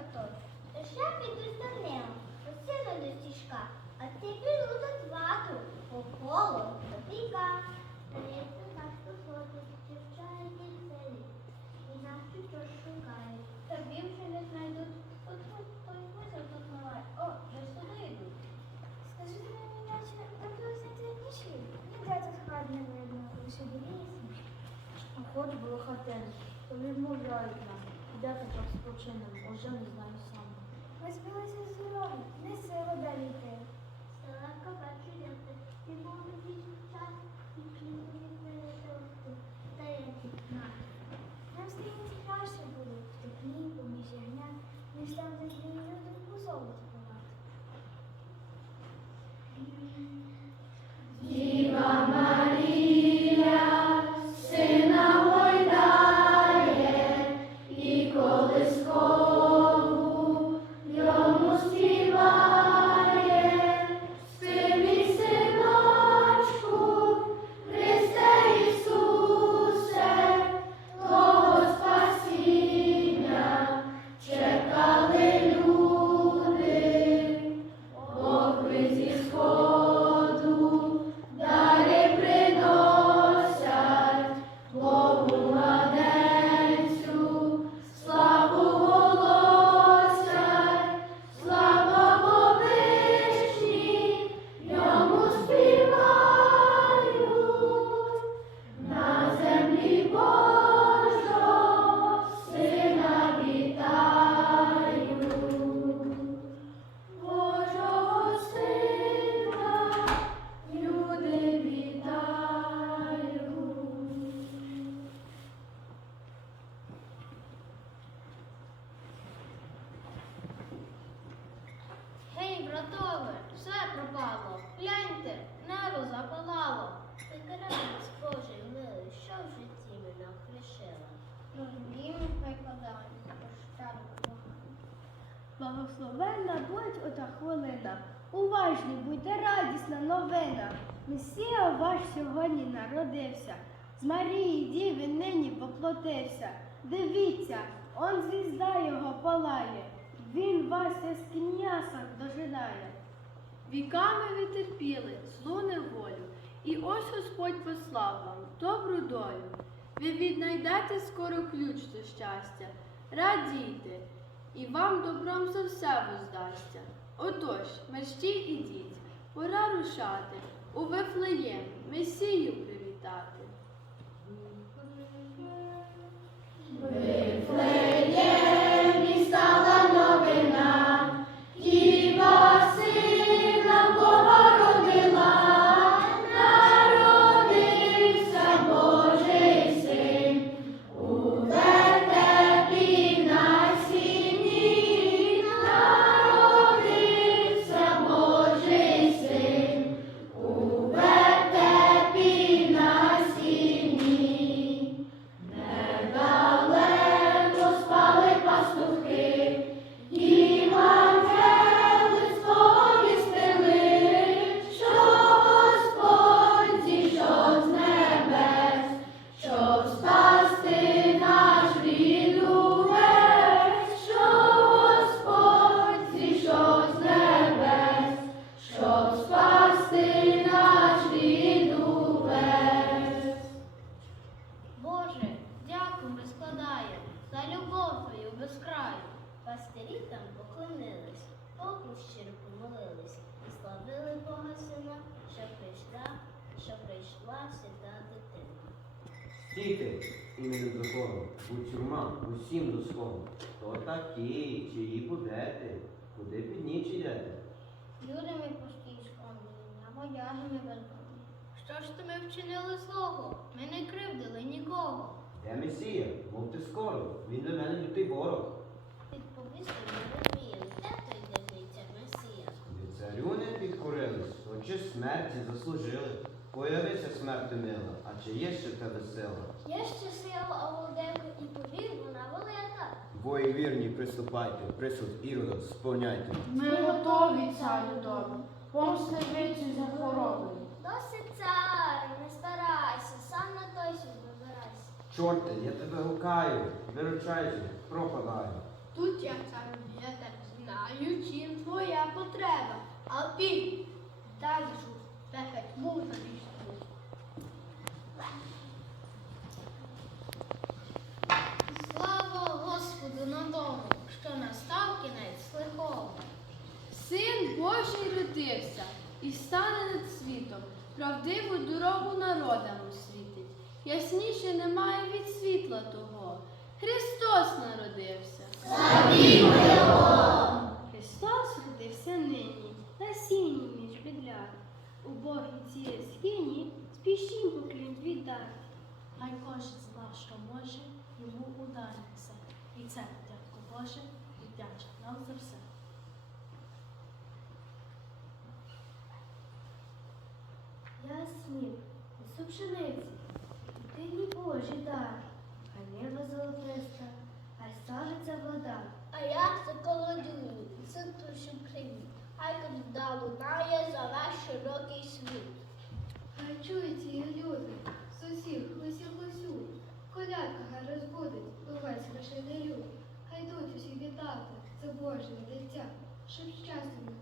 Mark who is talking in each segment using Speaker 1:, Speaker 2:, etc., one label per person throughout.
Speaker 1: отот. Та ще підростане, посину до стіжка, а ти піду до твату, по колу до піка. Та лісу нас походить, дівчає дівчині, і нас тут шукають. Тобі вже не знайдуть, от той вузол тут мала. О, вже сюди
Speaker 2: йдуть.
Speaker 3: Мені, наче, добре знайти нічі. Мені дядя згадне
Speaker 4: було хотель, то відмовляють нас. Де тепер спочинемо, уже не знаю сам.
Speaker 3: Ми збилися з дороги, не сила далі йти.
Speaker 2: Далеко бачу діти,
Speaker 1: і можу вічний час, і кінці перетовку, та я знаю.
Speaker 3: Нам здається краще було в теплі, поміж ягня, не став де злі люди
Speaker 5: Благословенна будь ота хвилина. Уважні будьте радісна
Speaker 6: новина.
Speaker 5: Месія ваш сьогодні народився. З Марії Діви нині поплотився. Дивіться, он звізда його палає. Він вас в скінясах дожидає. Віками ви терпіли злу неволю, і ось Господь послав вам добру долю. Ви віднайдете скоро ключ до щастя, радійте, і вам добром за все воздасться. Отож, мерщі ідіть, пора рушати, у Вифлеєм Месію привітати.
Speaker 6: Боже,
Speaker 7: До кого, будь тюрма, усім до свого. Хто такі, чиї будете, куди підніч ідете?
Speaker 8: Люди ми пусті а вояги ми бездомні. Що ж то ми вчинили злого? Ми не кривдили нікого.
Speaker 7: Де Месія? Мовте скоро, він для мене лютий ворог.
Speaker 2: Відповісти не розуміємо, де той дивиться Месія.
Speaker 7: Ви царю не підкорились, отже смерті заслужили. Появися смерти мила, а чи є ще в тебе сила?
Speaker 1: Є ще сила, а Володимир, і повір, вона велика.
Speaker 7: Вої вірні, приступайте, присуд Ірода, сповняйте.
Speaker 9: Ми готові, царю добре, помсти вичі за хвороби.
Speaker 1: Досить цар, не старайся, сам на той світ вибирайся.
Speaker 7: Чорте, я тебе гукаю, виручайся, пропадаю.
Speaker 6: Тут я царю я так знаю, чим твоя потреба. А ти далі ж
Speaker 8: пехать мута вічну. Слава Господу на тому, що настав кінець лихого.
Speaker 5: Син Божий родився і стане над світом, правдиву дорогу народам освітить. ясніше немає від світла того. Христос народився. Христос родився нині, на сіні між бідляр. Цієї скині спішім поклін віддати.
Speaker 4: Хай кожен з нас, що може, йому удариться. І це, дядько Боже, віддячить нам за все. Я снів, несу пшениці, і ти мій Божий дар. Хай небо золотиста, хай стажиться вода.
Speaker 2: А я Коли лунає за ваш широкий світ.
Speaker 10: Хай чують її люди, сусід, усіх усюди. Колядка хай розбудить, увесь лише люд. Хай йдуть усі вітати, це Боже дитя, щоб щастя не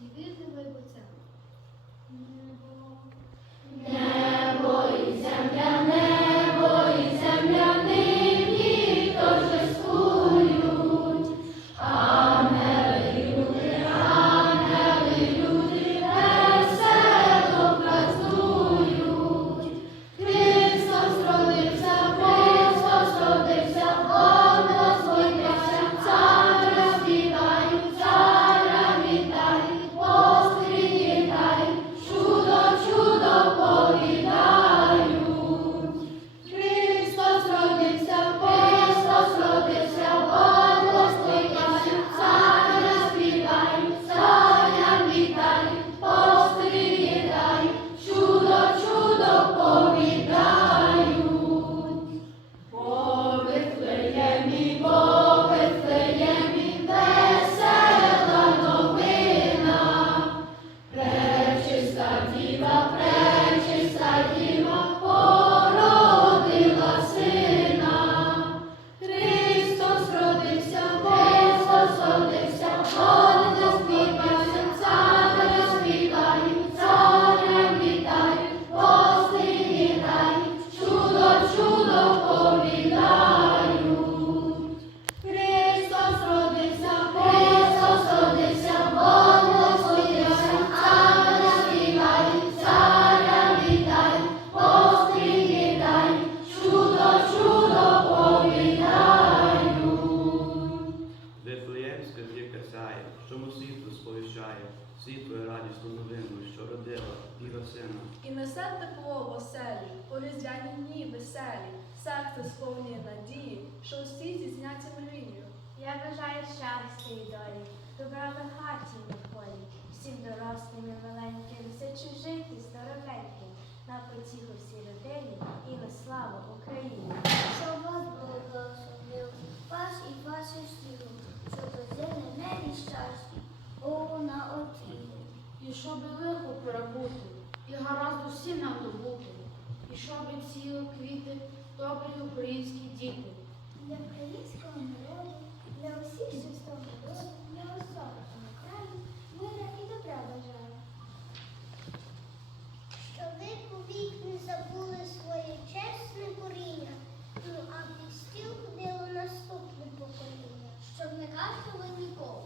Speaker 10: і вірне майбуття.
Speaker 6: Вифлеємська
Speaker 11: дні веселі, серце сповнює надії, що усі зізняться мрією.
Speaker 4: Я бажаю щастя і долі, добра в хаті полі, всім дорослим і маленьким, зичу жити здоровеньким, на потіху всій родині і на славу Україні.
Speaker 1: Щоб вас було благословив, вас і ваших сил, що до зими мері щасті, Богу на отвірі.
Speaker 9: І щоб лихо перебути, і гаразд усім нам добути, і щоб ціли квіти, добрі українські діти.
Speaker 1: Для українського
Speaker 3: народу, для усіх шестого
Speaker 1: роду,
Speaker 3: для особливого краю, мира і добра бажаю.
Speaker 1: Щоб ви повік не забули своє чесне коріння, ну а під стіл ходило наступне покоління. Щоб не кашляли ніколи,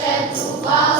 Speaker 6: ще тупа.